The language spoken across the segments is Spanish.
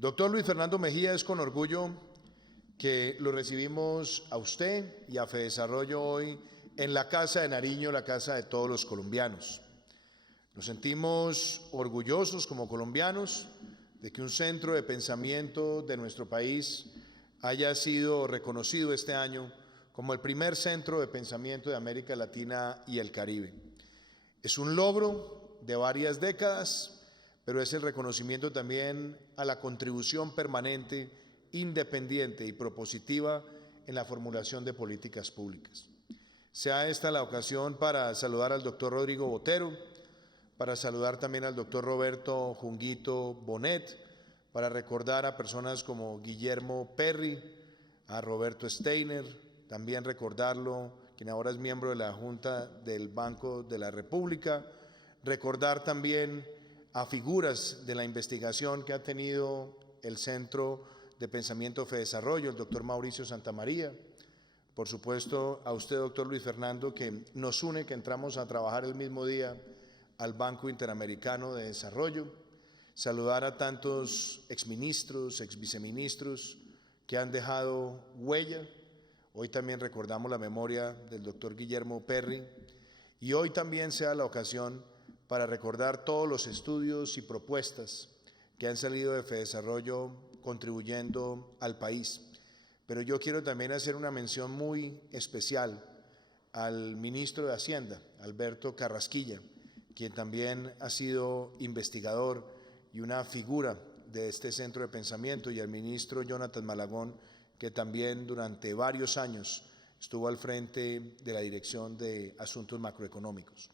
Doctor Luis Fernando Mejía, es con orgullo que lo recibimos a usted y a Fedesarrollo hoy en la Casa de Nariño, la casa de todos los colombianos. Nos sentimos orgullosos como colombianos de que un centro de pensamiento de nuestro país haya sido reconocido este año como el primer centro de pensamiento de América Latina y el Caribe. Es un logro de varias décadas, pero es el reconocimiento también a la contribución permanente, independiente y propositiva en la formulación de políticas públicas. Sea esta la ocasión para saludar al doctor Rodrigo Botero, para saludar también al doctor Roberto Junguito Bonet, para recordar a personas como Guillermo Perry, a Roberto Steiner, también recordarlo, quien ahora es miembro de la Junta del Banco de la República, recordar también a figuras de la investigación que ha tenido el Centro de Pensamiento Fedesarrollo, el doctor Mauricio Santamaría, por supuesto a usted, doctor Luis Fernando, que nos une, que entramos a trabajar el mismo día al Banco Interamericano de Desarrollo, saludar a tantos exministros, exviceministros que han dejado huella. Hoy también recordamos la memoria del doctor Guillermo Perry y hoy también sea la ocasión para recordar todos los estudios y propuestas que han salido de Fedesarrollo contribuyendo al país. Pero yo quiero también hacer una mención muy especial al ministro de Hacienda, Alberto Carrasquilla, quien también ha sido investigador y una figura de este centro de pensamiento, y al ministro Jonathan Malagón, que también durante varios años estuvo al frente de la Dirección de Asuntos Macroeconómicos.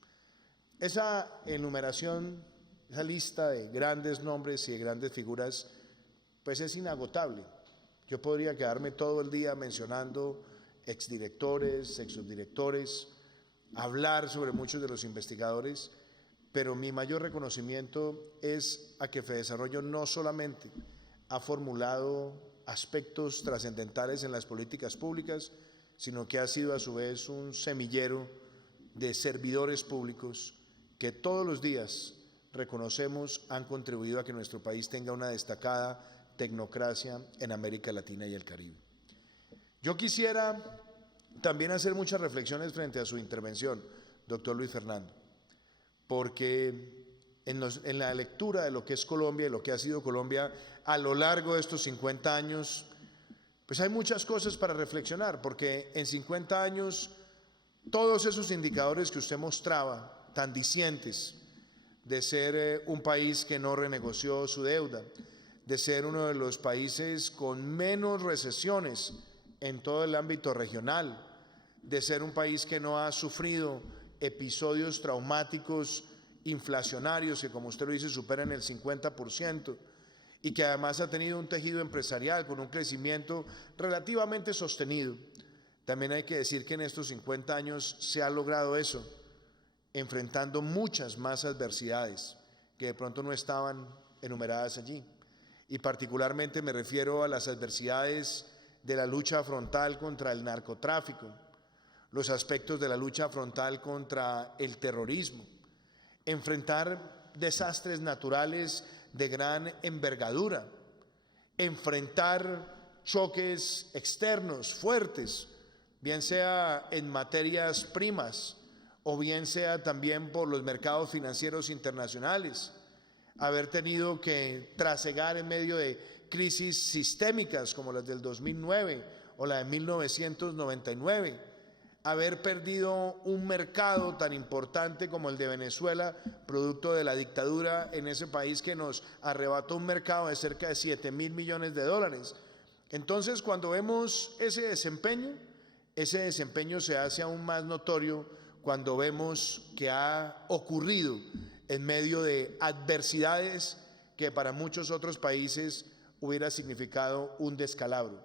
Esa enumeración, esa lista de grandes nombres y de grandes figuras, pues es inagotable. Yo podría quedarme todo el día mencionando exdirectores, exsubdirectores, hablar sobre muchos de los investigadores, pero mi mayor reconocimiento es a que Fedesarrollo no solamente ha formulado aspectos trascendentales en las políticas públicas, sino que ha sido a su vez un semillero de servidores públicos que todos los días reconocemos han contribuido a que nuestro país tenga una destacada tecnocracia en América Latina y el Caribe. Yo quisiera también hacer muchas reflexiones frente a su intervención, doctor Luis Fernando, porque en la lectura de lo que es Colombia y lo que ha sido Colombia a lo largo de estos 50 años, pues hay muchas cosas para reflexionar, porque en 50 años todos esos indicadores que usted mostraba, tan dicientes, de ser un país que no renegoció su deuda, de ser uno de los países con menos recesiones en todo el ámbito regional, de ser un país que no ha sufrido episodios traumáticos inflacionarios que, como usted lo dice, superan el 50%, y que además ha tenido un tejido empresarial con un crecimiento relativamente sostenido. También hay que decir que en estos 50 años se ha logrado eso, enfrentando muchas más adversidades que de pronto no estaban enumeradas allí. Y particularmente me refiero a las adversidades de la lucha frontal contra el narcotráfico, los aspectos de la lucha frontal contra el terrorismo, enfrentar desastres naturales de gran envergadura, enfrentar choques externos fuertes, bien sea en materias primas o bien sea también por los mercados financieros internacionales, haber tenido que trasegar en medio de crisis sistémicas como las del 2009 o la de 1999, haber perdido un mercado tan importante como el de Venezuela, producto de la dictadura en ese país que nos arrebató un mercado de cerca de 7.000 millones de dólares. Entonces, cuando vemos ese desempeño se hace aún más notorio cuando vemos que ha ocurrido en medio de adversidades que para muchos otros países hubiera significado un descalabro.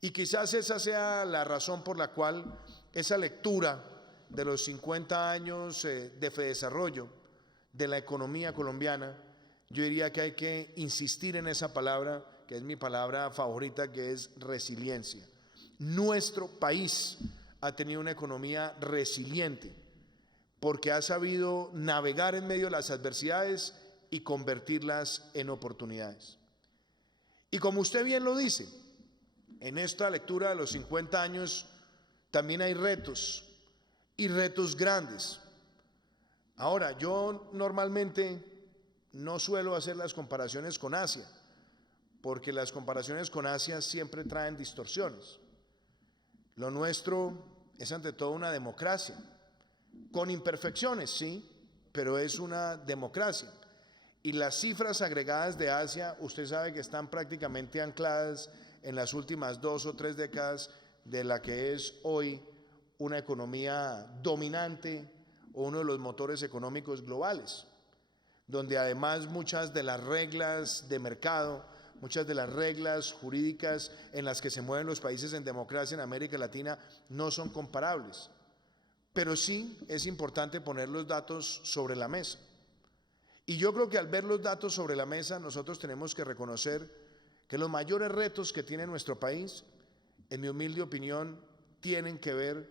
Y quizás esa sea la razón por la cual esa lectura de los 50 años de Fedesarrollo, de la economía colombiana, yo diría que hay que insistir en esa palabra, que es mi palabra favorita, que es resiliencia. Nuestro país ha tenido una economía resiliente porque ha sabido navegar en medio de las adversidades y convertirlas en oportunidades. Y como usted bien lo dice, en esta lectura de los 50 años también hay retos, y retos grandes. Ahora, yo normalmente no suelo hacer las comparaciones con Asia, porque las comparaciones con Asia siempre traen distorsiones. Lo nuestro es ante todo una democracia, con imperfecciones, sí, pero es una democracia. Y las cifras agregadas de Asia, usted sabe que están prácticamente ancladas en las últimas 2 o 3 décadas de la que es hoy una economía dominante o uno de los motores económicos globales, donde además muchas de las reglas de mercado, muchas de las reglas jurídicas en las que se mueven los países en democracia en América Latina no son comparables. Pero sí es importante poner los datos sobre la mesa. Y yo creo que al ver los datos sobre la mesa, nosotros tenemos que reconocer que los mayores retos que tiene nuestro país, en mi humilde opinión, tienen que ver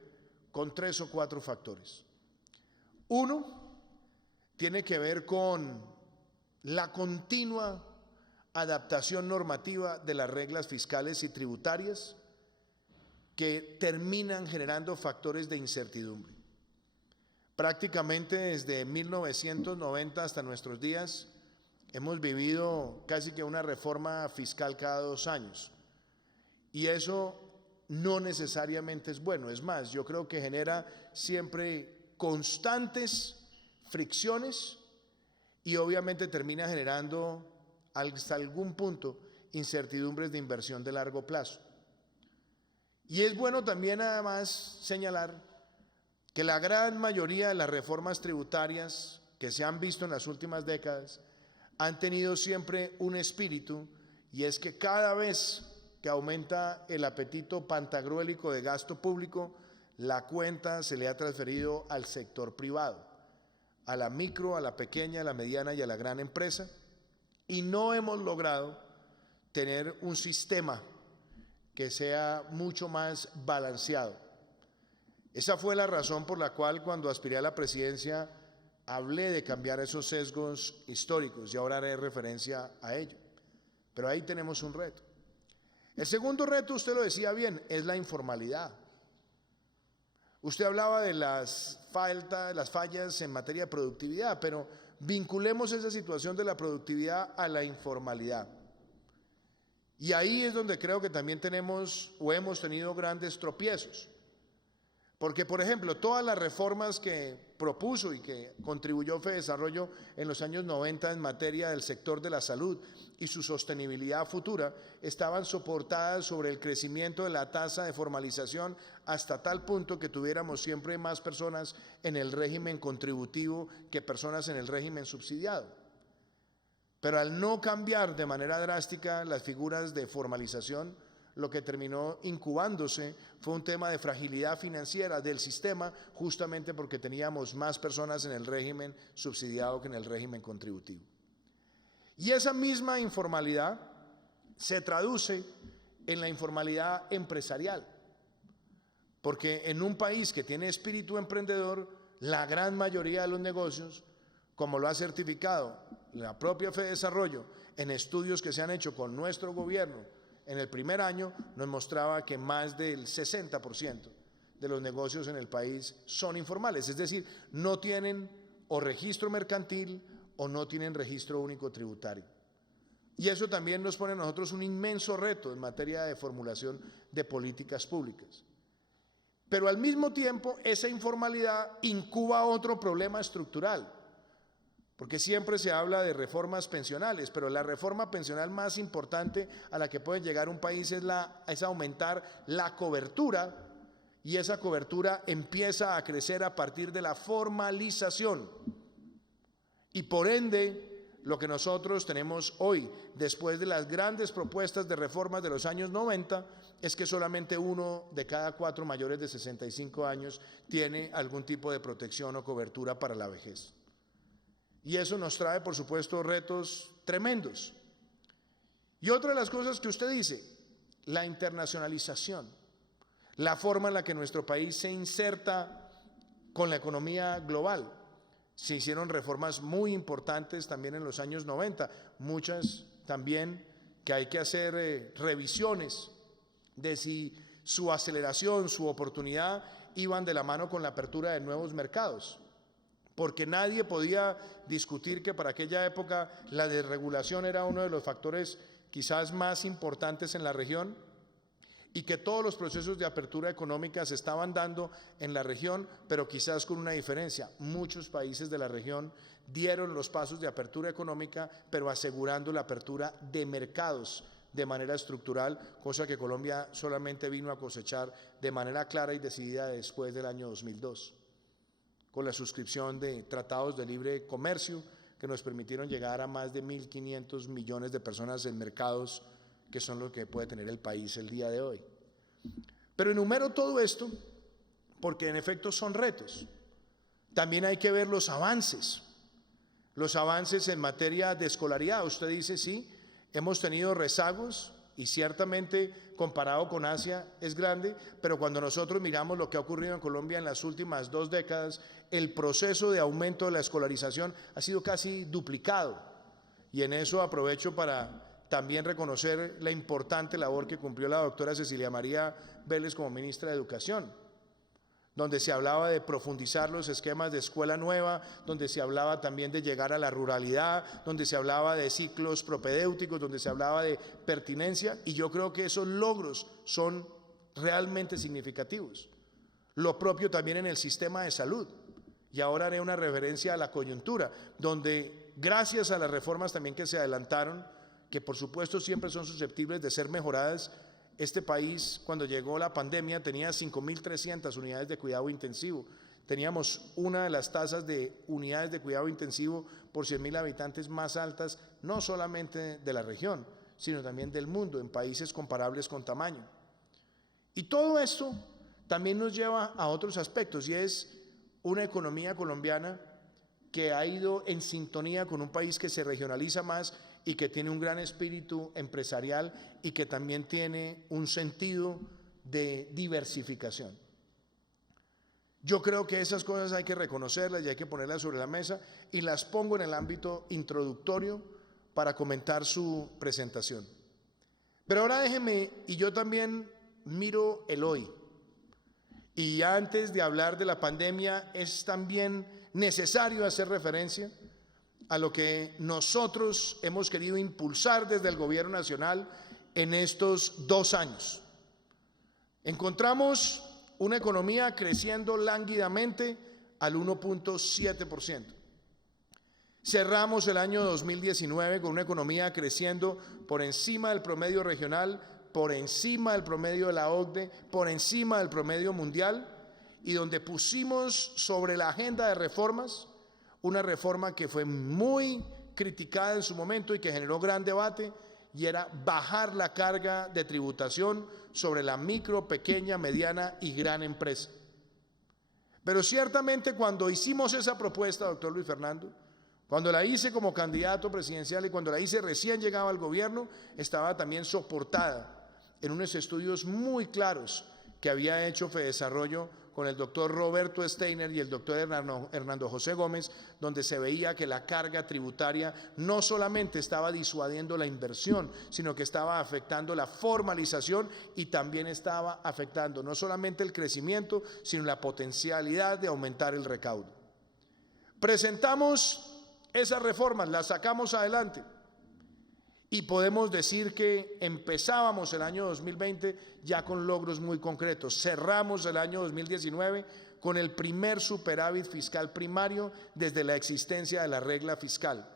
con 3 o 4 factores. Uno, tiene que ver con la continua adaptación normativa de las reglas fiscales y tributarias que terminan generando factores de incertidumbre. Prácticamente desde 1990 hasta nuestros días hemos vivido casi que una reforma fiscal cada 2 años. Y eso no necesariamente es bueno. Es más, yo creo que genera siempre constantes fricciones y obviamente termina generando hasta algún punto incertidumbres de inversión de largo plazo. Y es bueno también además señalar que la gran mayoría de las reformas tributarias que se han visto en las últimas décadas han tenido siempre un espíritu, y es que cada vez que aumenta el apetito pantagruélico de gasto público, la cuenta se le ha transferido al sector privado, a la micro, a la pequeña, a la mediana y a la gran empresa, y no hemos logrado tener un sistema que sea mucho más balanceado. Esa fue la razón por la cual cuando aspiré a la presidencia hablé de cambiar esos sesgos históricos y ahora haré referencia a ello. Pero ahí tenemos un reto. El segundo reto, usted lo decía bien, es la informalidad. Usted hablaba de las fallas en materia de productividad, pero vinculemos esa situación de la productividad a la informalidad. Y ahí es donde creo que también tenemos o hemos tenido grandes tropiezos. Porque, por ejemplo, todas las reformas que propuso y que contribuyó FEDesarrollo en los años 90 en materia del sector de la salud y su sostenibilidad futura estaban soportadas sobre el crecimiento de la tasa de formalización hasta tal punto que tuviéramos siempre más personas en el régimen contributivo que personas en el régimen subsidiado. Pero al no cambiar de manera drástica las figuras de formalización, lo que terminó incubándose fue un tema de fragilidad financiera del sistema, justamente porque teníamos más personas en el régimen subsidiado que en el régimen contributivo. Y esa misma informalidad se traduce en la informalidad empresarial, porque en un país que tiene espíritu emprendedor, la gran mayoría de los negocios, como lo ha certificado la propia FEDesarrollo en estudios que se han hecho con nuestro gobierno, en el primer año nos mostraba que más del 60% de los negocios en el país son informales, es decir, no tienen o registro mercantil o no tienen registro único tributario. Y eso también nos pone a nosotros un inmenso reto en materia de formulación de políticas públicas. Pero al mismo tiempo, esa informalidad incuba otro problema estructural, porque siempre se habla de reformas pensionales, pero la reforma pensional más importante a la que puede llegar un país es aumentar la cobertura, y esa cobertura empieza a crecer a partir de la formalización. Y por ende, lo que nosotros tenemos hoy, después de las grandes propuestas de reformas de los años 90, es que solamente 1 de cada 4 mayores de 65 años tiene algún tipo de protección o cobertura para la vejez. Y eso nos trae, por supuesto, retos tremendos. Y otra de las cosas que usted dice, la internacionalización, la forma en la que nuestro país se inserta con la economía global. Se hicieron reformas muy importantes también en los años 90, muchas también que hay que hacer revisiones de si su aceleración, su oportunidad iban de la mano con la apertura de nuevos mercados, porque nadie podía discutir que para aquella época la desregulación era uno de los factores quizás más importantes en la región y que todos los procesos de apertura económica se estaban dando en la región, pero quizás con una diferencia. Muchos países de la región dieron los pasos de apertura económica, pero asegurando la apertura de mercados de manera estructural, cosa que Colombia solamente vino a cosechar de manera clara y decidida después del año 2002, con la suscripción de tratados de libre comercio que nos permitieron llegar a más de 1.500 millones de personas en mercados que son lo que puede tener el país el día de hoy. Pero enumero todo esto porque en efecto son retos. También hay que ver los avances en materia de escolaridad. Usted dice, sí, hemos tenido rezagos y ciertamente comparado con Asia es grande, pero cuando nosotros miramos lo que ha ocurrido en Colombia en las últimas 2 décadas, el proceso de aumento de la escolarización ha sido casi duplicado. Y en eso aprovecho para también reconocer la importante labor que cumplió la doctora Cecilia María Vélez como ministra de Educación, donde se hablaba de profundizar los esquemas de escuela nueva, donde se hablaba también de llegar a la ruralidad, donde se hablaba de ciclos propedéuticos, donde se hablaba de pertinencia, y yo creo que esos logros son realmente significativos. Lo propio también en el sistema de salud. Y ahora haré una referencia a la coyuntura, donde gracias a las reformas también que se adelantaron, que por supuesto siempre son susceptibles de ser mejoradas, este país cuando llegó la pandemia tenía 5.300 unidades de cuidado intensivo. Teníamos una de las tasas de unidades de cuidado intensivo por 100.000 habitantes más altas, no solamente de la región, sino también del mundo, en países comparables con tamaño. Y todo esto también nos lleva a otros aspectos, y es una economía colombiana que ha ido en sintonía con un país que se regionaliza más y que tiene un gran espíritu empresarial y que también tiene un sentido de diversificación. Yo creo que esas cosas hay que reconocerlas y hay que ponerlas sobre la mesa, y las pongo en el ámbito introductorio para comentar su presentación. Pero ahora déjeme, y yo también miro el hoy. Y antes de hablar de la pandemia, es también necesario hacer referencia a lo que nosotros hemos querido impulsar desde el Gobierno Nacional en estos 2 años. Encontramos una economía creciendo lánguidamente al 1.7%. Cerramos el año 2019 con una economía creciendo por encima del promedio regional, por encima del promedio de la OCDE, por encima del promedio mundial, y donde pusimos sobre la agenda de reformas una reforma que fue muy criticada en su momento y que generó gran debate, y era bajar la carga de tributación sobre la micro, pequeña, mediana y gran empresa. Pero ciertamente cuando hicimos esa propuesta, doctor Luis Fernando, cuando la hice como candidato presidencial y cuando la hice recién llegaba al gobierno, estaba también soportada en unos estudios muy claros que había hecho Fedesarrollo con el doctor Roberto Steiner y el doctor Hernando José Gómez, donde se veía que la carga tributaria no solamente estaba disuadiendo la inversión, sino que estaba afectando la formalización y también estaba afectando no solamente el crecimiento, sino la potencialidad de aumentar el recaudo. Presentamos esas reformas, las sacamos adelante. Y podemos decir que empezábamos el año 2020 ya con logros muy concretos. Cerramos el año 2019 con el primer superávit fiscal primario desde la existencia de la regla fiscal.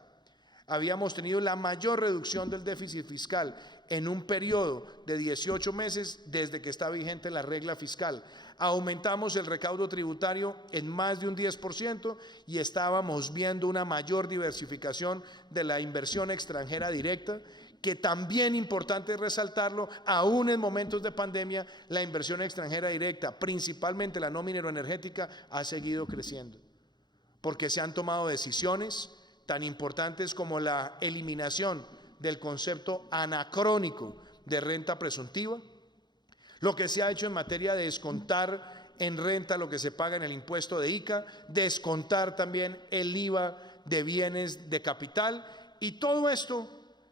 Habíamos tenido la mayor reducción del déficit fiscal en un periodo de 18 meses desde que está vigente la regla fiscal. Aumentamos el recaudo tributario en más de un 10% y estábamos viendo una mayor diversificación de la inversión extranjera directa, que también importante resaltarlo, aún en momentos de pandemia, la inversión extranjera directa, principalmente la no mineroenergética, ha seguido creciendo, porque se han tomado decisiones tan importantes como la eliminación del concepto anacrónico de renta presuntiva, lo que se ha hecho en materia de descontar en renta lo que se paga en el impuesto de ICA, descontar también el IVA de bienes de capital, y todo esto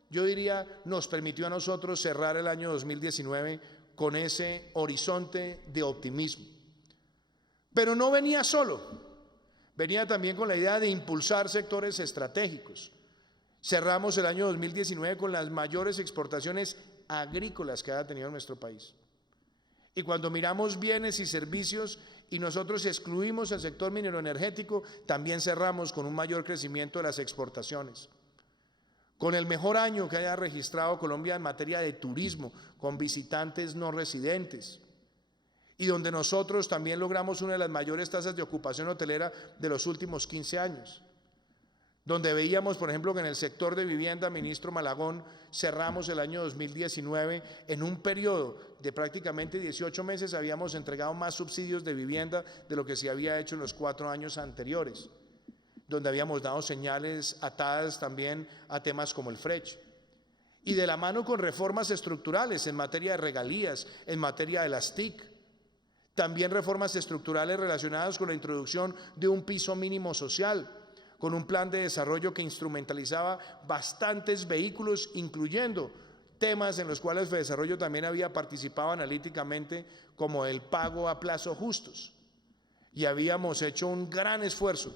yo diría, nos permitió a nosotros cerrar el año 2019 con ese horizonte de optimismo. Pero no venía solo, venía también con la idea de impulsar sectores estratégicos. Cerramos el año 2019 con las mayores exportaciones agrícolas que ha tenido nuestro país. Y cuando miramos bienes y servicios y nosotros excluimos el sector minero-energético, también cerramos con un mayor crecimiento de las exportaciones. Con el mejor año que haya registrado Colombia en materia de turismo, con visitantes no residentes, y donde nosotros también logramos una de las mayores tasas de ocupación hotelera de los últimos 15 años. Donde veíamos, por ejemplo, que en el sector de vivienda, ministro Malagón, cerramos el año 2019 en un periodo de prácticamente 18 meses, habíamos entregado más subsidios de vivienda de lo que se había hecho en los 4 años anteriores, donde habíamos dado señales atadas también a temas como el FRECH. Y de la mano con reformas estructurales en materia de regalías, en materia de las TIC, también reformas estructurales relacionadas con la introducción de un piso mínimo social, con un plan de desarrollo que instrumentalizaba bastantes vehículos, incluyendo temas en los cuales Fedesarrollo también había participado analíticamente, como el pago a plazos justos. Y habíamos hecho un gran esfuerzo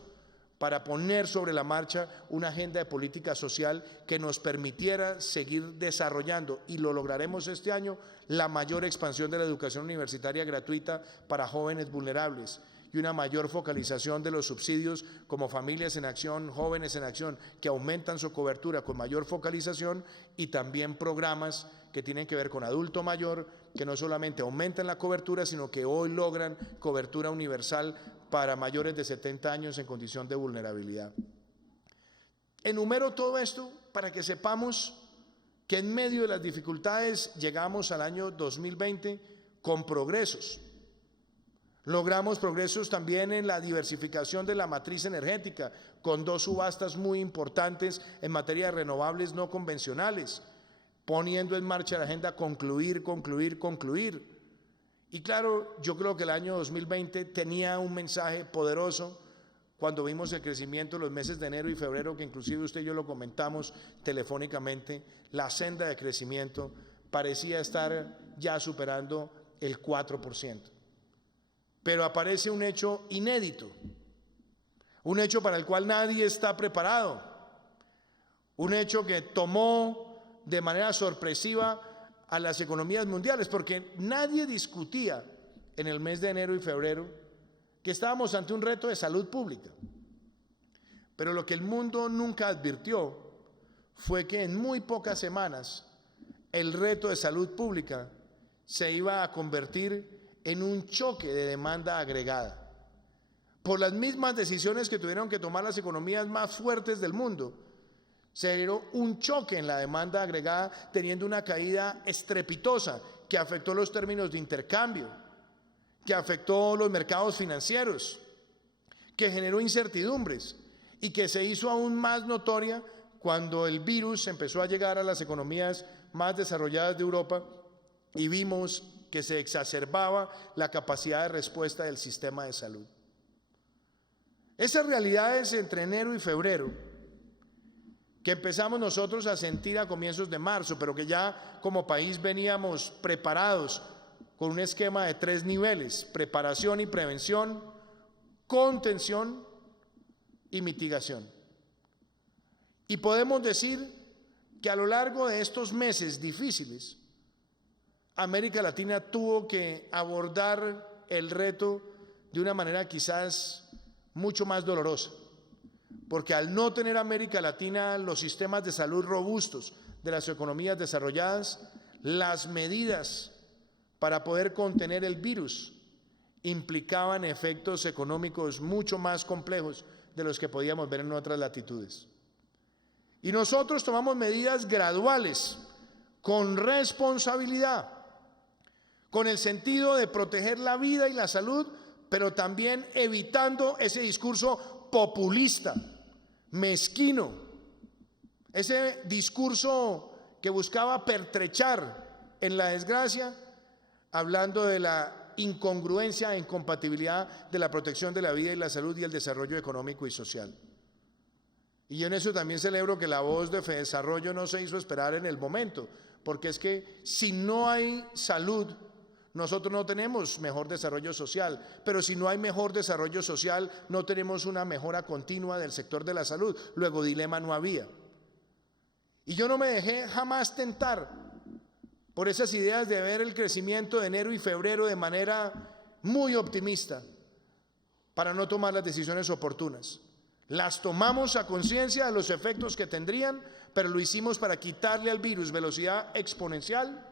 para poner sobre la marcha una agenda de política social que nos permitiera seguir desarrollando, y lo lograremos este año, la mayor expansión de la educación universitaria gratuita para jóvenes vulnerables y una mayor focalización de los subsidios como Familias en Acción, Jóvenes en Acción, que aumentan su cobertura con mayor focalización, y también programas que tienen que ver con adulto mayor, que no solamente aumentan la cobertura, sino que hoy logran cobertura universal para mayores de 70 años en condición de vulnerabilidad. Enumero todo esto para que sepamos que en medio de las dificultades llegamos al año 2020 con progresos. Logramos progresos también en la diversificación de la matriz energética, con 2 subastas muy importantes en materia de renovables no convencionales, poniendo en marcha la agenda concluir. Y claro, yo creo que el año 2020 tenía un mensaje poderoso cuando vimos el crecimiento en los meses de enero y febrero, que inclusive usted y yo lo comentamos telefónicamente. La senda de crecimiento parecía estar ya superando el 4%. Pero aparece un hecho inédito, un hecho para el cual nadie está preparado, un hecho que tomó de manera sorpresiva a las economías mundiales, porque nadie discutía en el mes de enero y febrero que estábamos ante un reto de salud pública. Pero lo que el mundo nunca advirtió fue que en muy pocas semanas el reto de salud pública se iba a convertir en un choque de demanda agregada. Por las mismas decisiones que tuvieron que tomar las economías más fuertes del mundo, se generó un choque en la demanda agregada, teniendo una caída estrepitosa que afectó los términos de intercambio, que afectó los mercados financieros, que generó incertidumbres y que se hizo aún más notoria cuando el virus empezó a llegar a las economías más desarrolladas de Europa y vimos que se exacerbaba la capacidad de respuesta del sistema de salud. Esas realidades entre enero y febrero, que empezamos nosotros a sentir a comienzos de marzo, pero que ya como país veníamos preparados con un esquema de 3 niveles: preparación y prevención, contención y mitigación. Y podemos decir que a lo largo de estos meses difíciles, América Latina tuvo que abordar el reto de una manera quizás mucho más dolorosa, porque al no tener América Latina los sistemas de salud robustos de las economías desarrolladas, las medidas para poder contener el virus implicaban efectos económicos mucho más complejos de los que podíamos ver en otras latitudes. Y nosotros tomamos medidas graduales, con responsabilidad, con el sentido de proteger la vida y la salud, pero también evitando ese discurso populista, mezquino, ese discurso que buscaba pertrechar en la desgracia, hablando de la incongruencia e incompatibilidad de la protección de la vida y la salud y el desarrollo económico y social. Y yo en eso también celebro que la voz de Fedesarrollo no se hizo esperar en el momento, porque es que si no hay salud, nosotros no tenemos mejor desarrollo social, pero si no hay mejor desarrollo social, no tenemos una mejora continua del sector de la salud. Luego, dilema no había. Y yo no me dejé jamás tentar por esas ideas de ver el crecimiento de enero y febrero de manera muy optimista para no tomar las decisiones oportunas. Las tomamos a conciencia de los efectos que tendrían, pero lo hicimos para quitarle al virus velocidad exponencial,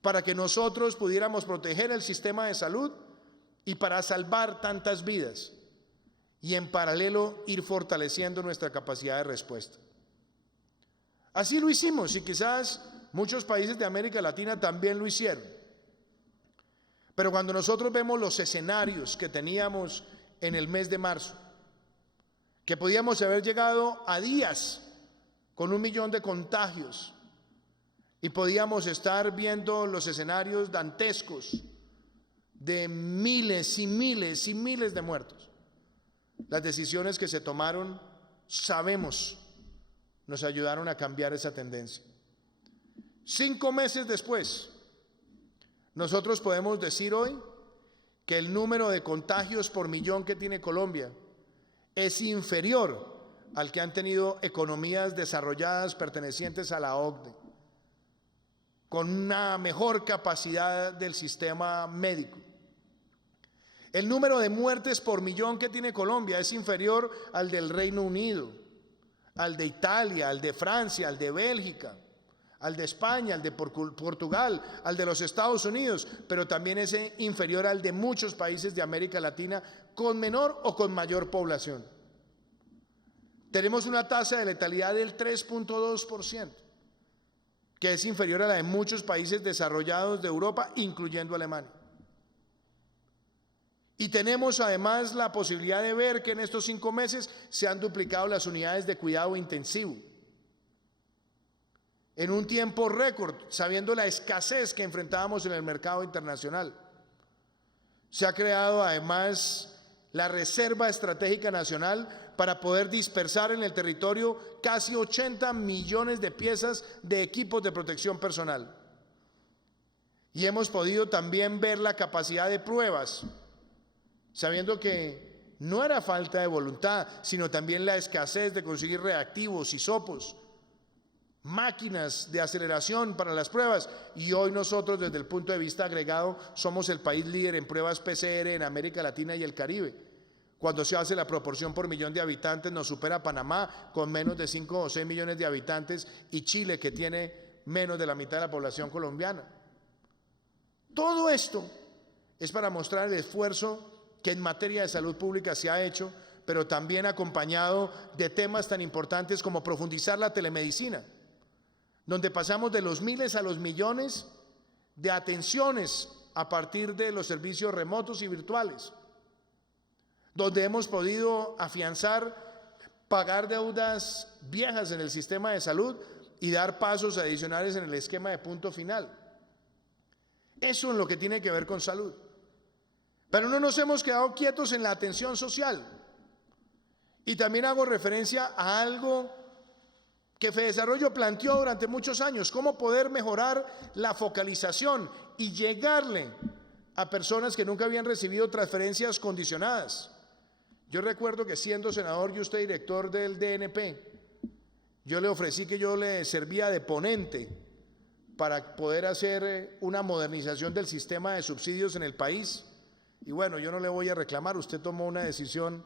para que nosotros pudiéramos proteger el sistema de salud y para salvar tantas vidas y en paralelo ir fortaleciendo nuestra capacidad de respuesta. Así lo hicimos y quizás muchos países de América Latina también lo hicieron. Pero cuando nosotros vemos los escenarios que teníamos en el mes de marzo, que podíamos haber llegado a días con 1 millón de contagios y podíamos estar viendo los escenarios dantescos de miles y miles y miles de muertos. Las decisiones que se tomaron, sabemos, nos ayudaron a cambiar esa tendencia. 5 meses después, nosotros podemos decir hoy que el número de contagios por millón que tiene Colombia es inferior al que han tenido economías desarrolladas pertenecientes a la OCDE, con una mejor capacidad del sistema médico. El número de muertes por millón que tiene Colombia es inferior al del Reino Unido, al de Italia, al de Francia, al de Bélgica, al de España, al de Portugal, al de los Estados Unidos, pero también es inferior al de muchos países de América Latina con menor o con mayor población. Tenemos una tasa de letalidad del 3.2%, que es inferior a la de muchos países desarrollados de Europa, incluyendo Alemania. Y tenemos además la posibilidad de ver que en estos 5 meses se han duplicado las unidades de cuidado intensivo. En un tiempo récord, sabiendo la escasez que enfrentábamos en el mercado internacional. Se ha creado además la Reserva Estratégica Nacional para poder dispersar en el territorio casi 80 millones de piezas de equipos de protección personal. Y hemos podido también ver la capacidad de pruebas, sabiendo que no era falta de voluntad, sino también la escasez de conseguir reactivos, hisopos, máquinas de aceleración para las pruebas, y hoy nosotros desde el punto de vista agregado somos el país líder en pruebas PCR en América Latina y el Caribe. Cuando se hace la proporción por millón de habitantes nos supera Panamá con menos de 5 o 6 millones de habitantes y Chile que tiene menos de la mitad de la población colombiana. Todo esto es para mostrar el esfuerzo que en materia de salud pública se ha hecho, pero también acompañado de temas tan importantes como profundizar la telemedicina, donde pasamos de los miles a los millones de atenciones a partir de los servicios remotos y virtuales, donde hemos podido afianzar, pagar deudas viejas en el sistema de salud y dar pasos adicionales en el esquema de punto final. Eso en lo que tiene que ver con salud. Pero no nos hemos quedado quietos en la atención social. Y también hago referencia a algo que Fedesarrollo planteó durante muchos años, cómo poder mejorar la focalización y llegarle a personas que nunca habían recibido transferencias condicionadas. Yo recuerdo que siendo senador y usted director del DNP, yo le ofrecí que yo le servía de ponente para poder hacer una modernización del sistema de subsidios en el país. Y bueno, yo no le voy a reclamar, usted tomó una decisión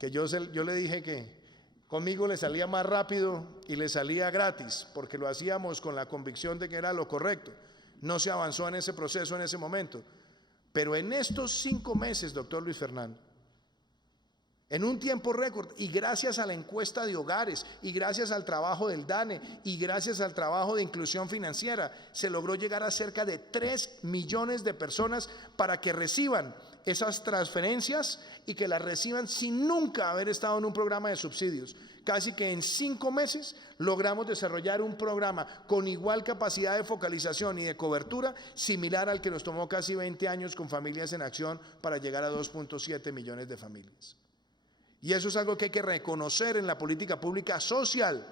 que yo le dije que conmigo le salía más rápido y le salía gratis, porque lo hacíamos con la convicción de que era lo correcto. No se avanzó en ese proceso en ese momento. Pero en estos 5 meses, doctor Luis Fernando, en un tiempo récord, y gracias a la encuesta de hogares, y gracias al trabajo del DANE, y gracias al trabajo de inclusión financiera, se logró llegar a cerca de 3 millones de personas para que reciban esas transferencias y que las reciban sin nunca haber estado en un programa de subsidios. Casi que en 5 meses logramos desarrollar un programa con igual capacidad de focalización y de cobertura, similar al que nos tomó casi 20 años con Familias en Acción para llegar a 2.7 millones de familias. Y eso es algo que hay que reconocer en la política pública social.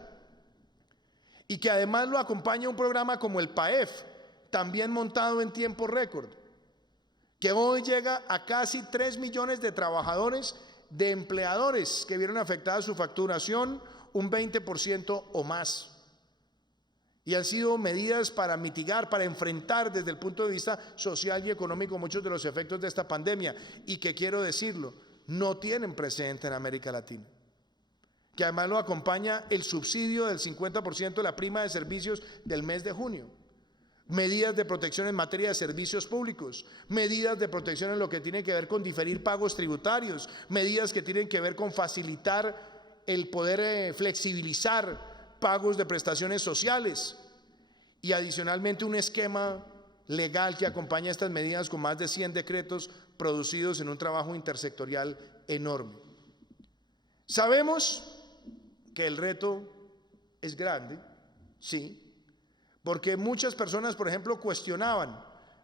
Y que además lo acompaña un programa como el PAEF, también montado en tiempo récord, que hoy llega a casi 3 millones de trabajadores, de empleadores que vieron afectada su facturación un 20% o más. Y han sido medidas para mitigar, para enfrentar desde el punto de vista social y económico muchos de los efectos de esta pandemia, y que, quiero decirlo, no tienen precedente en América Latina. Que además lo acompaña el subsidio del 50% de la prima de servicios del mes de junio. Medidas de protección en materia de servicios públicos, medidas de protección en lo que tiene que ver con diferir pagos tributarios, medidas que tienen que ver con facilitar el poder flexibilizar pagos de prestaciones sociales, y adicionalmente un esquema legal que acompaña estas medidas con más de 100 decretos producidos en un trabajo intersectorial enorme. Sabemos que el reto es grande, sí, porque muchas personas, por ejemplo, cuestionaban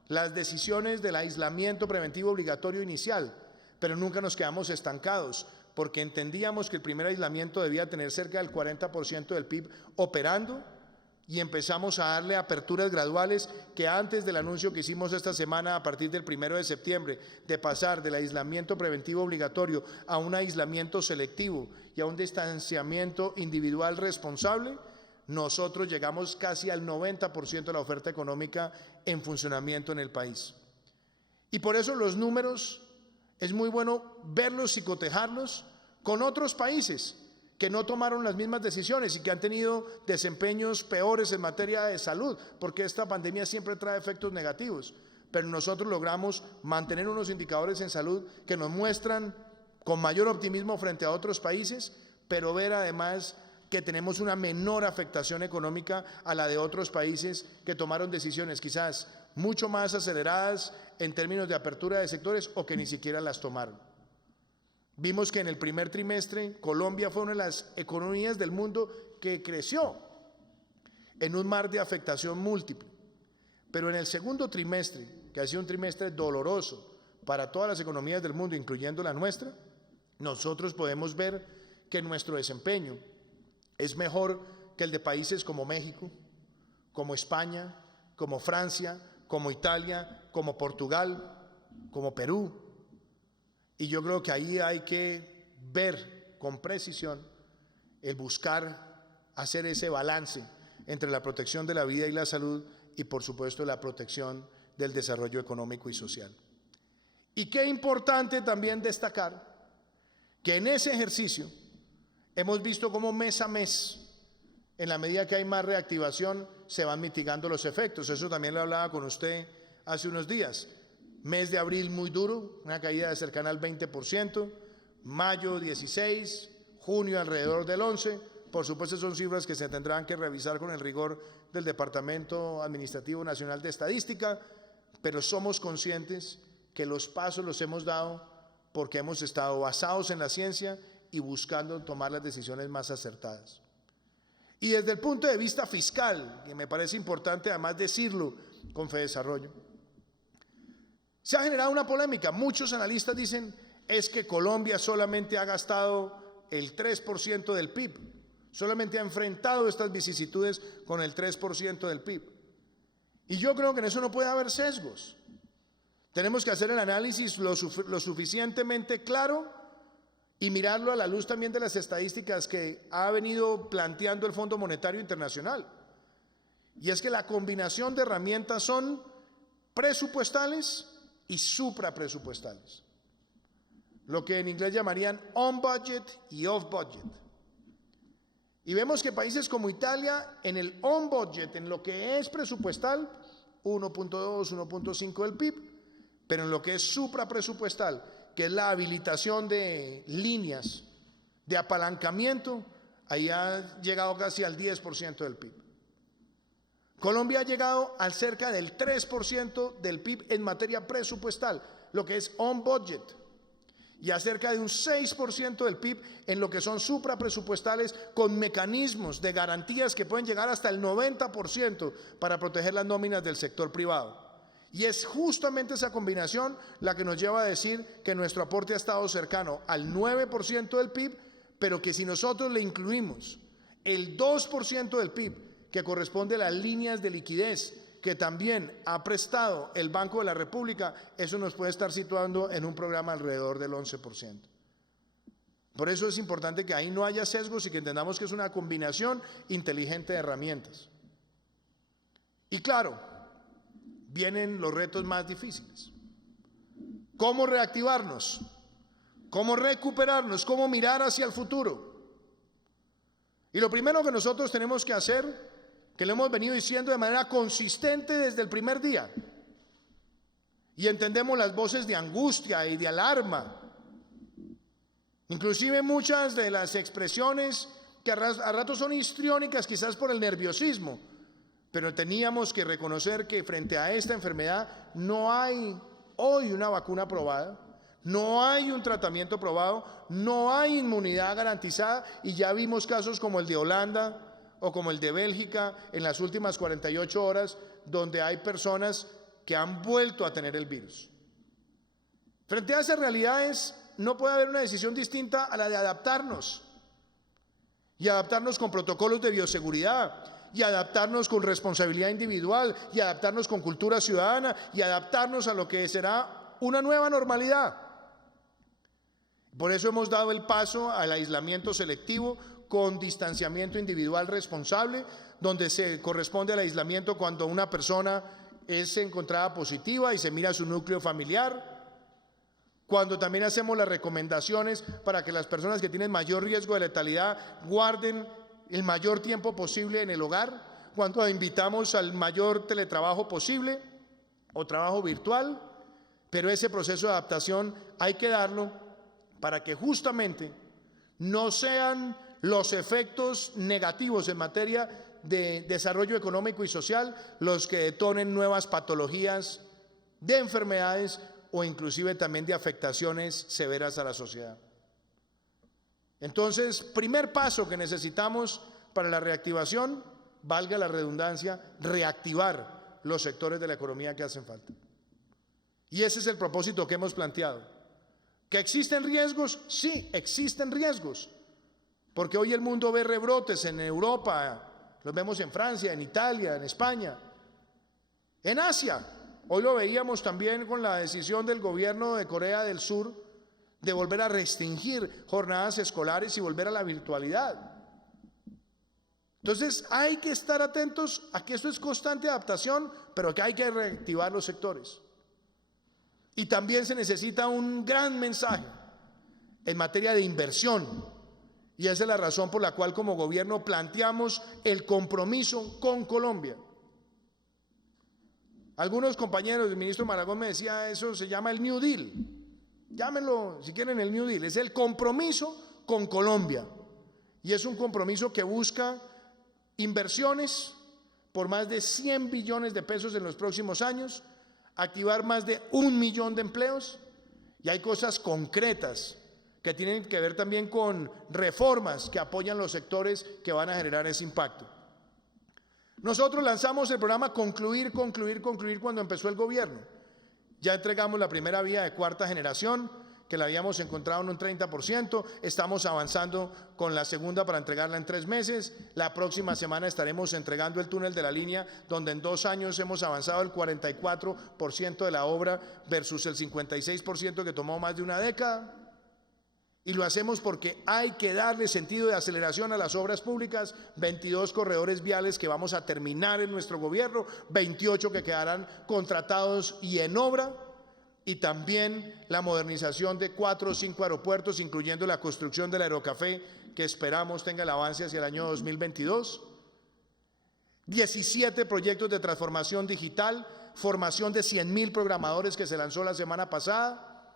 las decisiones del aislamiento preventivo obligatorio inicial, pero nunca nos quedamos estancados, porque entendíamos que el primer aislamiento debía tener cerca del 40% del PIB operando, y empezamos a darle aperturas graduales que, antes del anuncio que hicimos esta semana a partir del 1 de septiembre de pasar del aislamiento preventivo obligatorio a un aislamiento selectivo y a un distanciamiento individual responsable, nosotros llegamos casi al 90% de la oferta económica en funcionamiento en el país. Y por eso los números es muy bueno verlos y cotejarlos con otros países que no tomaron las mismas decisiones y que han tenido desempeños peores en materia de salud, porque esta pandemia siempre trae efectos negativos, pero nosotros logramos mantener unos indicadores en salud que nos muestran con mayor optimismo frente a otros países, pero ver además que tenemos una menor afectación económica a la de otros países que tomaron decisiones quizás mucho más aceleradas en términos de apertura de sectores, o que ni siquiera las tomaron. Vimos que en el primer trimestre Colombia fue una de las economías del mundo que creció en un mar de afectación múltiple, pero en el segundo trimestre, que ha sido un trimestre doloroso para todas las economías del mundo, incluyendo la nuestra, nosotros podemos ver que nuestro desempeño es mejor que el de países como México, como España, como Francia, como Italia, como Portugal, como Perú. Y yo creo que ahí hay que ver con precisión el buscar hacer ese balance entre la protección de la vida y la salud y, por supuesto, la protección del desarrollo económico y social. Y qué importante también destacar que en ese ejercicio hemos visto cómo mes a mes, en la medida que hay más reactivación, se van mitigando los efectos. Eso también lo hablaba con usted hace unos días. Mes de abril muy duro, una caída de cercana al 20%, mayo 16%, junio alrededor del 11%. Por supuesto son cifras que se tendrán que revisar con el rigor del Departamento Administrativo Nacional de Estadística, pero somos conscientes que los pasos los hemos dado porque hemos estado basados en la ciencia y buscando tomar las decisiones más acertadas. Y desde el punto de vista fiscal, que me parece importante además decirlo con Fedesarrollo, se ha generado una polémica. Muchos analistas dicen es que Colombia solamente ha gastado el 3% del PIB, solamente ha enfrentado estas vicisitudes con el 3% del PIB. Y yo creo que en eso no puede haber sesgos. Tenemos que hacer el análisis lo suficientemente claro y mirarlo a la luz también de las estadísticas que ha venido planteando el Fondo Monetario Internacional. Y es que la combinación de herramientas son presupuestales y suprapresupuestales, lo que en inglés llamarían on budget y off budget. Y vemos que países como Italia, en el on budget, en lo que es presupuestal, 1.2, 1.5 del PIB, pero en lo que es suprapresupuestal, que es la habilitación de líneas de apalancamiento, ahí ha llegado casi al 10% del PIB. Colombia ha llegado al cerca del 3% del PIB en materia presupuestal, lo que es on budget, y a cerca de un 6% del PIB en lo que son suprapresupuestales, con mecanismos de garantías que pueden llegar hasta el 90% para proteger las nóminas del sector privado. Y es justamente esa combinación la que nos lleva a decir que nuestro aporte ha estado cercano al 9% del PIB, pero que si nosotros le incluimos el 2% del PIB que corresponde a las líneas de liquidez que también ha prestado el Banco de la República, eso nos puede estar situando en un programa alrededor del 11%. Por eso es importante que ahí no haya sesgos y que entendamos que es una combinación inteligente de herramientas. Y claro, vienen los retos más difíciles. ¿Cómo reactivarnos? ¿Cómo recuperarnos? ¿Cómo mirar hacia el futuro? Y lo primero que nosotros tenemos que hacer, que lo hemos venido diciendo de manera consistente desde el primer día, y entendemos las voces de angustia y de alarma, inclusive muchas de las expresiones que a ratos son histriónicas, quizás por el nerviosismo, pero teníamos que reconocer que frente a esta enfermedad no hay hoy una vacuna probada, no hay un tratamiento probado, no hay inmunidad garantizada, y ya vimos casos como el de Holanda o como el de Bélgica en las últimas 48 horas, donde hay personas que han vuelto a tener el virus. Frente a esas realidades no puede haber una decisión distinta a la de adaptarnos, y adaptarnos con protocolos de bioseguridad, y adaptarnos con responsabilidad individual, y adaptarnos con cultura ciudadana, y adaptarnos a lo que será una nueva normalidad. Por eso hemos dado el paso al aislamiento selectivo con distanciamiento individual responsable, donde se corresponde al aislamiento cuando una persona es encontrada positiva y se mira a su núcleo familiar, cuando también hacemos las recomendaciones para que las personas que tienen mayor riesgo de letalidad guarden el mayor tiempo posible en el hogar, cuando invitamos al mayor teletrabajo posible o trabajo virtual, pero ese proceso de adaptación hay que darlo para que justamente no sean los efectos negativos en materia de desarrollo económico y social los que detonen nuevas patologías de enfermedades o inclusive también de afectaciones severas a la sociedad. Entonces, primer paso que necesitamos para la reactivación, valga la redundancia, reactivar los sectores de la economía que hacen falta. Y ese es el propósito que hemos planteado. ¿Que existen riesgos? Sí, existen riesgos. Porque hoy el mundo ve rebrotes en Europa, los vemos en Francia, en Italia, en España, en Asia. Hoy lo veíamos también con la decisión del gobierno de Corea del Sur de volver a restringir jornadas escolares y volver a la virtualidad. Entonces hay que estar atentos a que esto es constante adaptación, pero que hay que reactivar los sectores. Y también se necesita un gran mensaje en materia de inversión, y esa es la razón por la cual como gobierno planteamos el compromiso con Colombia. Algunos compañeros, el ministro Maragón me decía, eso se llama el New Deal. Llámenlo si quieren el New Deal, es el compromiso con Colombia, y es un compromiso que busca inversiones por más de 100 billones de pesos en los próximos años, activar más de 1 millón de empleos, y hay cosas concretas que tienen que ver también con reformas que apoyan los sectores que van a generar ese impacto. Nosotros lanzamos el programa Concluir cuando empezó el gobierno. Ya entregamos la primera vía de cuarta generación, que la habíamos encontrado en un 30%, estamos avanzando con la segunda para entregarla en 3 meses, la próxima semana estaremos entregando el túnel de la línea, donde en 2 años hemos avanzado el 44% de la obra versus el 56% que tomó más de una década, y lo hacemos porque hay que darle sentido de aceleración a las obras públicas, 22 corredores viales que vamos a terminar en nuestro gobierno, 28 que quedarán contratados y en obra, y también la modernización de 4 o 5 aeropuertos, incluyendo la construcción del Aerocafé, que esperamos tenga el avance hacia el año 2022. 17 proyectos de transformación digital, formación de 100.000 programadores que se lanzó la semana pasada,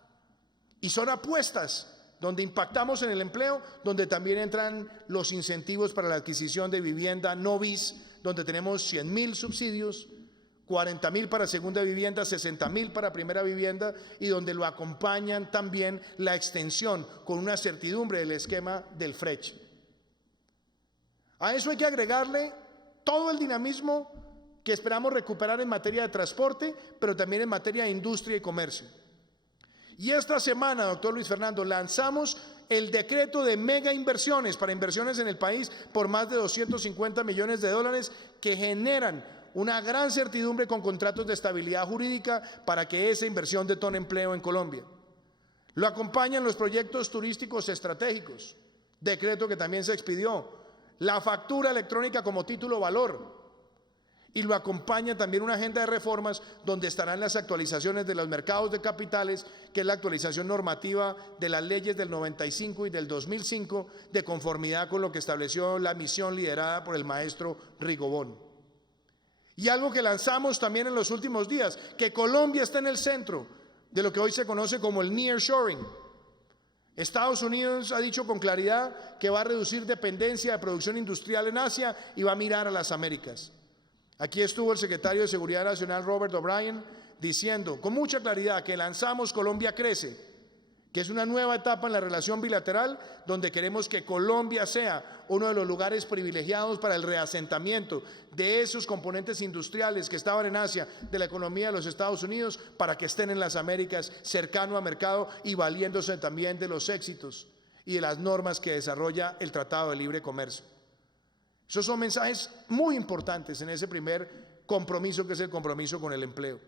y son apuestas donde impactamos en el empleo, donde también entran los incentivos para la adquisición de vivienda no bis, donde tenemos 100.000 subsidios, 40.000 para segunda vivienda, 60.000 para primera vivienda, y donde lo acompañan también la extensión con una certidumbre del esquema del FRECH. A eso hay que agregarle todo el dinamismo que esperamos recuperar en materia de transporte, pero también en materia de industria y comercio. Y esta semana, doctor Luis Fernando, lanzamos el decreto de mega inversiones para inversiones en el país por más de 250 millones de dólares que generan una gran certidumbre con contratos de estabilidad jurídica para que esa inversión detone empleo en Colombia. Lo acompañan los proyectos turísticos estratégicos, decreto que también se expidió, la factura electrónica como título valor, y lo acompaña también una agenda de reformas donde estarán las actualizaciones de los mercados de capitales, que es la actualización normativa de las leyes del 95 y del 2005, de conformidad con lo que estableció la misión liderada por el maestro Rigobón. Y algo que lanzamos también en los últimos días, que Colombia está en el centro de lo que hoy se conoce como el nearshoring. Estados Unidos ha dicho con claridad que va a reducir dependencia de producción industrial en Asia y va a mirar a las Américas. Aquí estuvo el secretario de Seguridad Nacional, Robert O'Brien, diciendo con mucha claridad que lanzamos Colombia Crece, que es una nueva etapa en la relación bilateral donde queremos que Colombia sea uno de los lugares privilegiados para el reasentamiento de esos componentes industriales que estaban en Asia de la economía de los Estados Unidos para que estén en las Américas, cercano a mercado y valiéndose también de los éxitos y de las normas que desarrolla el Tratado de Libre Comercio. Esos son mensajes muy importantes en ese primer compromiso, que es el compromiso con el empleo.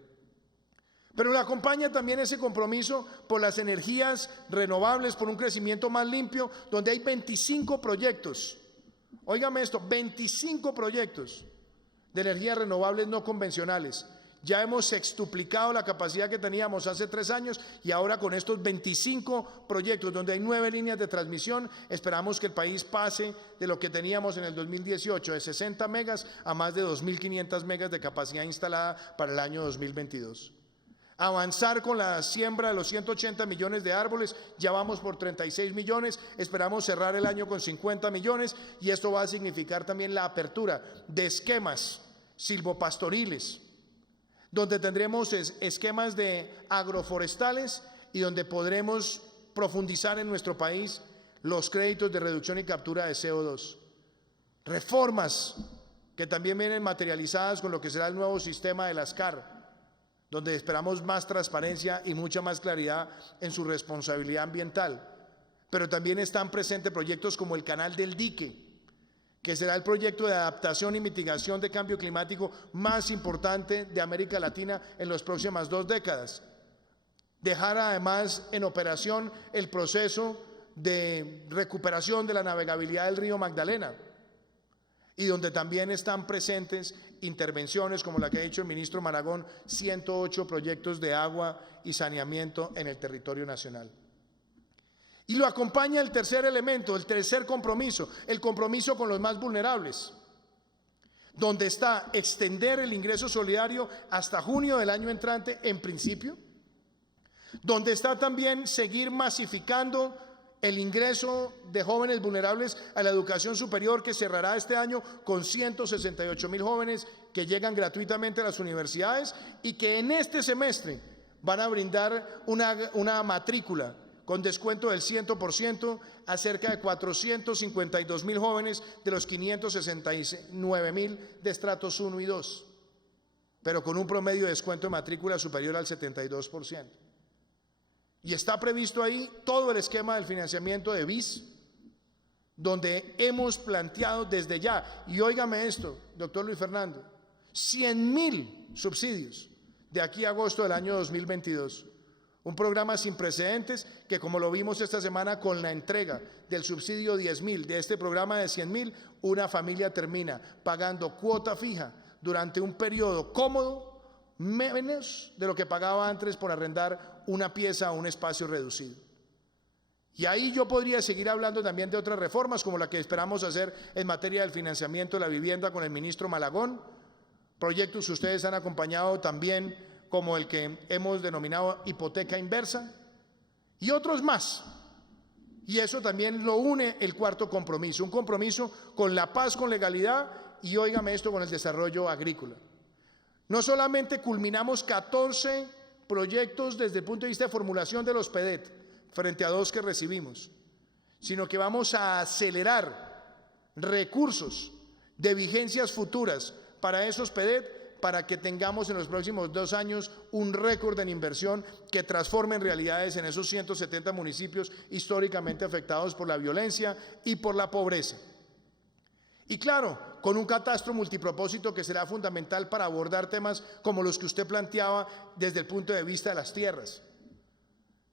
Pero lo acompaña también ese compromiso por las energías renovables, por un crecimiento más limpio, donde hay 25 proyectos. Óigame esto, 25 proyectos de energías renovables no convencionales. Ya hemos sextuplicado la capacidad que teníamos hace 3 años y ahora con estos 25 proyectos donde hay 9 líneas de transmisión, esperamos que el país pase de lo que teníamos en el 2018 de 60 megas a más de 2.500 megas de capacidad instalada para el año 2022. Avanzar con la siembra de los 180 millones de árboles, ya vamos por 36 millones, esperamos cerrar el año con 50 millones y esto va a significar también la apertura de esquemas silvopastoriles, donde tendremos esquemas de agroforestales y donde podremos profundizar en nuestro país los créditos de reducción y captura de CO2. Reformas que también vienen materializadas con lo que será el nuevo sistema de las CAR, donde esperamos más transparencia y mucha más claridad en su responsabilidad ambiental. Pero también están presentes proyectos como el Canal del Dique, que será el proyecto de adaptación y mitigación de cambio climático más importante de América Latina en las próximas 2 décadas. Dejar además en operación el proceso de recuperación de la navegabilidad del río Magdalena, y donde también están presentes intervenciones como la que ha dicho el ministro Maragón, 108 proyectos de agua y saneamiento en el territorio nacional. Y lo acompaña el tercer elemento, el tercer compromiso, el compromiso con los más vulnerables, donde está extender el ingreso solidario hasta junio del año entrante en principio, donde está también seguir masificando el ingreso de jóvenes vulnerables a la educación superior, que cerrará este año con 168.000 jóvenes que llegan gratuitamente a las universidades y que en este semestre van a brindar una matrícula con descuento del 100% a cerca de 452.000 jóvenes de los 569.000 de estratos 1 y 2, pero con un promedio de descuento de matrícula superior al 72%. Y está previsto ahí todo el esquema del financiamiento de BIS, donde hemos planteado desde ya, y óigame esto, doctor Luis Fernando, 100.000 subsidios de aquí a agosto del año 2022. Un programa sin precedentes que, como lo vimos esta semana con la entrega del subsidio 10.000, de este programa de 100.000, una familia termina pagando cuota fija durante un periodo cómodo, menos de lo que pagaba antes por arrendar una pieza o un espacio reducido. Y ahí yo podría seguir hablando también de otras reformas, como la que esperamos hacer en materia del financiamiento de la vivienda con el ministro Malagón, proyectos que ustedes han acompañado también, como el que hemos denominado hipoteca inversa, y otros más. Y eso también lo une el cuarto compromiso, un compromiso con la paz, con legalidad, y óigame esto, con el desarrollo agrícola. No solamente culminamos 14 proyectos desde el punto de vista de formulación de los PEDET, frente a 2 que recibimos, sino que vamos a acelerar recursos de vigencias futuras para esos PEDET para que tengamos en los próximos 2 años un récord en inversión que transforme en realidades en esos 170 municipios históricamente afectados por la violencia y por la pobreza. Y claro, con un catastro multipropósito que será fundamental para abordar temas como los que usted planteaba desde el punto de vista de las tierras.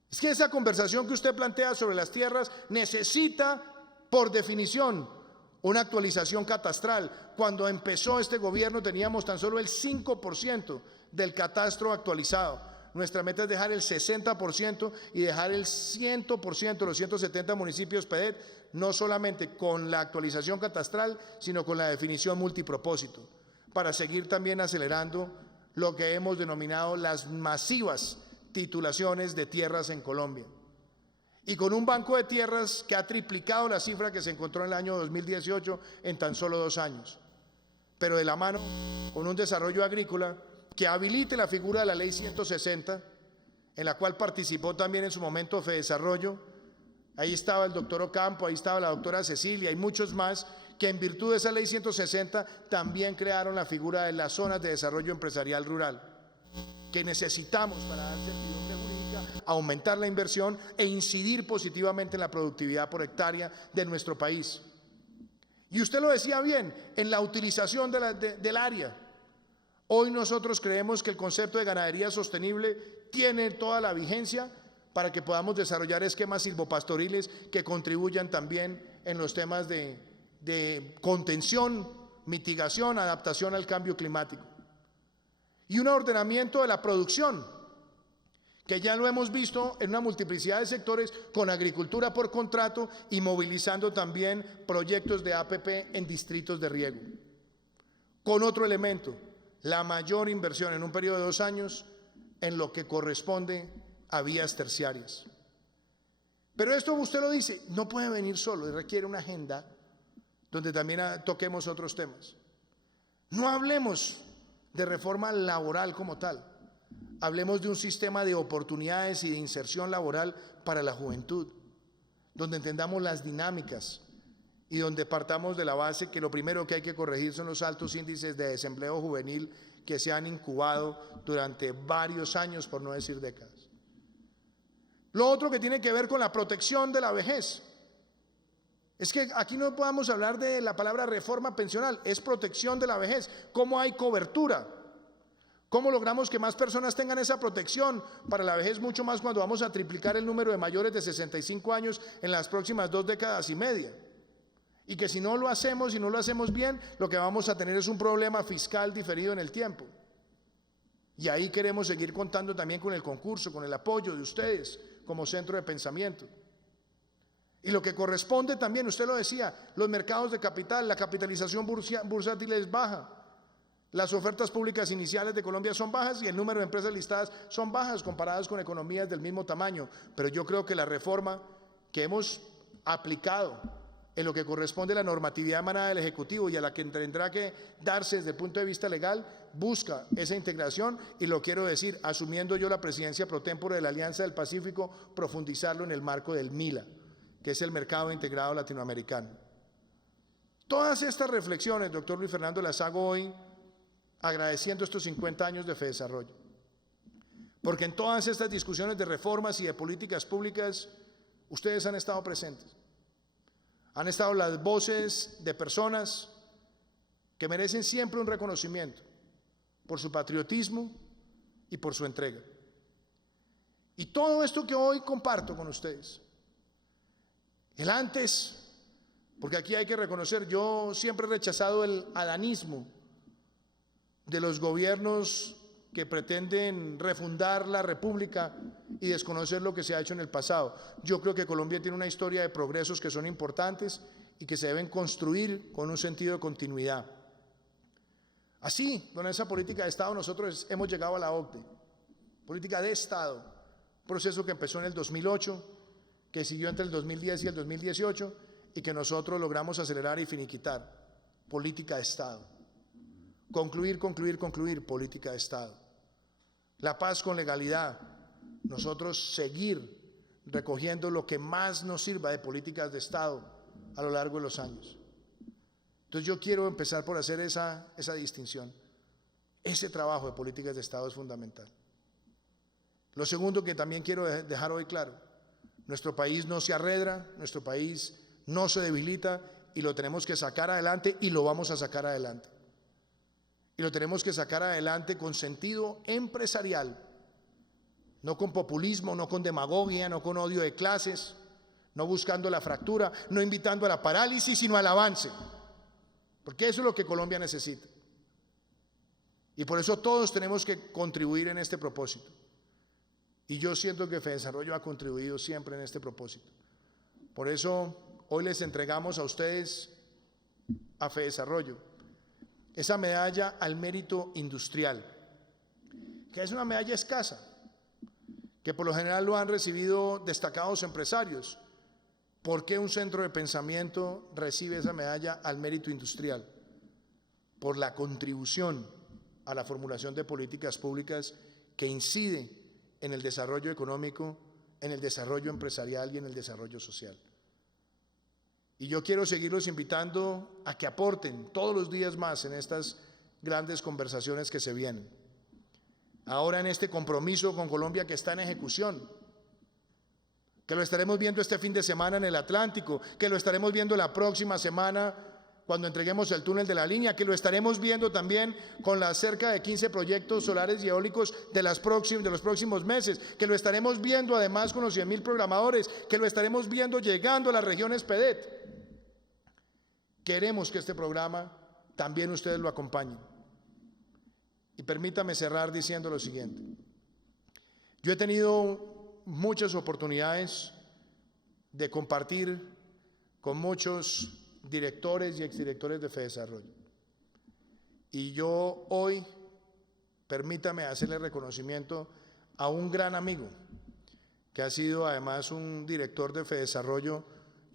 Es que esa conversación que usted plantea sobre las tierras necesita, por definición, una actualización catastral. Cuando empezó este gobierno teníamos tan solo el 5% del catastro actualizado. Nuestra meta es dejar el 60% y dejar el 100% de los 170 municipios PEDET, no solamente con la actualización catastral, sino con la definición multipropósito, para seguir también acelerando lo que hemos denominado las masivas titulaciones de tierras en Colombia. Y con un banco de tierras que ha triplicado la cifra que se encontró en el año 2018 en tan solo 2 años. Pero de la mano con un desarrollo agrícola que habilite la figura de la Ley 160, en la cual participó también en su momento Fedesarrollo. Ahí estaba el doctor Ocampo, ahí estaba la doctora Cecilia y muchos más que en virtud de esa Ley 160 también crearon la figura de las zonas de desarrollo empresarial rural, que necesitamos para dar certidumbre jurídica, aumentar la inversión e incidir positivamente en la productividad por hectárea de nuestro país. Y usted lo decía bien, en la utilización del área. Hoy nosotros creemos que el concepto de ganadería sostenible tiene toda la vigencia para que podamos desarrollar esquemas silvopastoriles que contribuyan también en los temas de contención, mitigación, adaptación al cambio climático. Y un ordenamiento de la producción, que ya lo hemos visto en una multiplicidad de sectores con agricultura por contrato y movilizando también proyectos de APP en distritos de riego. Con otro elemento, la mayor inversión en un periodo de 2 años en lo que corresponde a vías terciarias. Pero esto usted lo dice, no puede venir solo, y requiere una agenda donde también toquemos otros temas. No hablemos de reforma laboral como tal, hablemos de un sistema de oportunidades y de inserción laboral para la juventud, donde entendamos las dinámicas y donde partamos de la base que lo primero que hay que corregir son los altos índices de desempleo juvenil que se han incubado durante varios años, por no decir décadas. Lo otro que tiene que ver con la protección de la vejez. Es que aquí no podemos hablar de la palabra reforma pensional, es protección de la vejez. ¿Cómo hay cobertura? ¿Cómo logramos que más personas tengan esa protección para la vejez, mucho más cuando vamos a triplicar el número de mayores de 65 años en las próximas 2 décadas y media? Y que si no lo hacemos, si no lo hacemos bien, lo que vamos a tener es un problema fiscal diferido en el tiempo. Y ahí queremos seguir contando también con el concurso, con el apoyo de ustedes como centro de pensamiento. Y lo que corresponde también, usted lo decía, los mercados de capital, la capitalización bursátil es baja, las ofertas públicas iniciales de Colombia son bajas y el número de empresas listadas son bajas comparadas con economías del mismo tamaño. Pero yo creo que la reforma que hemos aplicado en lo que corresponde a la normatividad emanada del Ejecutivo y a la que tendrá que darse desde el punto de vista legal, busca esa integración y lo quiero decir, asumiendo yo la presidencia pro tempore de la Alianza del Pacífico, profundizarlo en el marco del MILA, que es el Mercado Integrado Latinoamericano. Todas estas reflexiones, doctor Luis Fernando, las hago hoy agradeciendo estos 50 años de Fedesarrollo, porque en todas estas discusiones de reformas y de políticas públicas, ustedes han estado presentes. Han estado las voces de personas que merecen siempre un reconocimiento por su patriotismo y por su entrega. Y todo esto que hoy comparto con ustedes, el antes, porque aquí hay que reconocer, yo siempre he rechazado el adanismo de los gobiernos que pretenden refundar la república y desconocer lo que se ha hecho en el pasado. Yo creo que Colombia tiene una historia de progresos que son importantes y que se deben construir con un sentido de continuidad. Así, con esa política de Estado nosotros hemos llegado a la OCDE, política de Estado, proceso que empezó en el 2008, que siguió entre el 2010 y el 2018 y que nosotros logramos acelerar y finiquitar, política de Estado. Concluir, política de Estado. La paz con legalidad, nosotros seguir recogiendo lo que más nos sirva de políticas de Estado a lo largo de los años. Entonces yo quiero empezar por hacer esa distinción. Ese trabajo de políticas de Estado es fundamental. Lo segundo que también quiero dejar hoy claro, nuestro país no se arredra, nuestro país no se debilita y lo tenemos que sacar adelante y lo vamos a sacar adelante. Y lo tenemos que sacar adelante con sentido empresarial, no con populismo, no con demagogia, no con odio de clases, no buscando la fractura, no invitando a la parálisis, sino al avance, porque eso es lo que Colombia necesita. Y por eso todos tenemos que contribuir en este propósito. Y yo siento que FEDESarrollo ha contribuido siempre en este propósito. Por eso hoy les entregamos a ustedes, a FEDESarrollo, esa medalla al mérito industrial, que es una medalla escasa, que por lo general lo han recibido destacados empresarios. ¿Por qué un centro de pensamiento recibe esa medalla al mérito industrial? Por la contribución a la formulación de políticas públicas que incide en el desarrollo económico, en el desarrollo empresarial y en el desarrollo social. Y yo quiero seguirlos invitando a que aporten todos los días más en estas grandes conversaciones que se vienen. Ahora en este compromiso con Colombia que está en ejecución, que lo estaremos viendo este fin de semana en el Atlántico, que lo estaremos viendo la próxima semana cuando entreguemos el túnel de la línea, que lo estaremos viendo también con las cerca de 15 proyectos solares y eólicos de los próximos meses, que lo estaremos viendo además con los 100.000 programadores, que lo estaremos viendo llegando a las regiones PEDET. Queremos que este programa también ustedes lo acompañen. Y permítame cerrar diciendo lo siguiente. Yo he tenido muchas oportunidades de compartir con muchos directores y exdirectores de FEDESarrollo. Y yo hoy, permítame hacerle reconocimiento a un gran amigo, que ha sido además un director de FEDESarrollo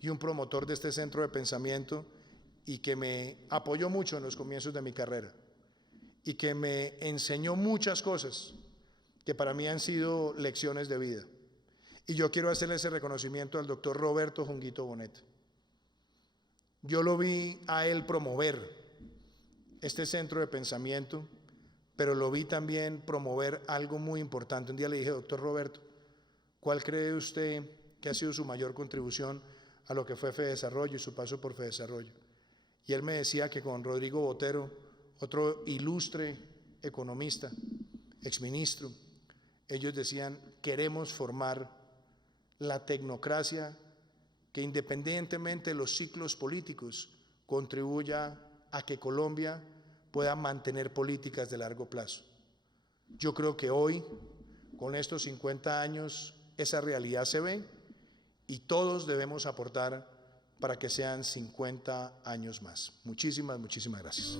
y un promotor de este centro de pensamiento, y que me apoyó mucho en los comienzos de mi carrera, y que me enseñó muchas cosas que para mí han sido lecciones de vida. Y yo quiero hacerle ese reconocimiento al doctor Roberto Junguito Bonet. Yo lo vi a él promover este centro de pensamiento, pero lo vi también promover algo muy importante. Un día le dije, doctor Roberto, ¿cuál cree usted que ha sido su mayor contribución a lo que fue FEDESarrollo y su paso por FEDESarrollo? Y él me decía que con Rodrigo Botero, otro ilustre economista, exministro, ellos decían, queremos formar la tecnocracia que independientemente de los ciclos políticos contribuya a que Colombia pueda mantener políticas de largo plazo. Yo creo que hoy, con estos 50 años, esa realidad se ve y todos debemos aportar para que sean 50 años más. Muchísimas, muchísimas gracias.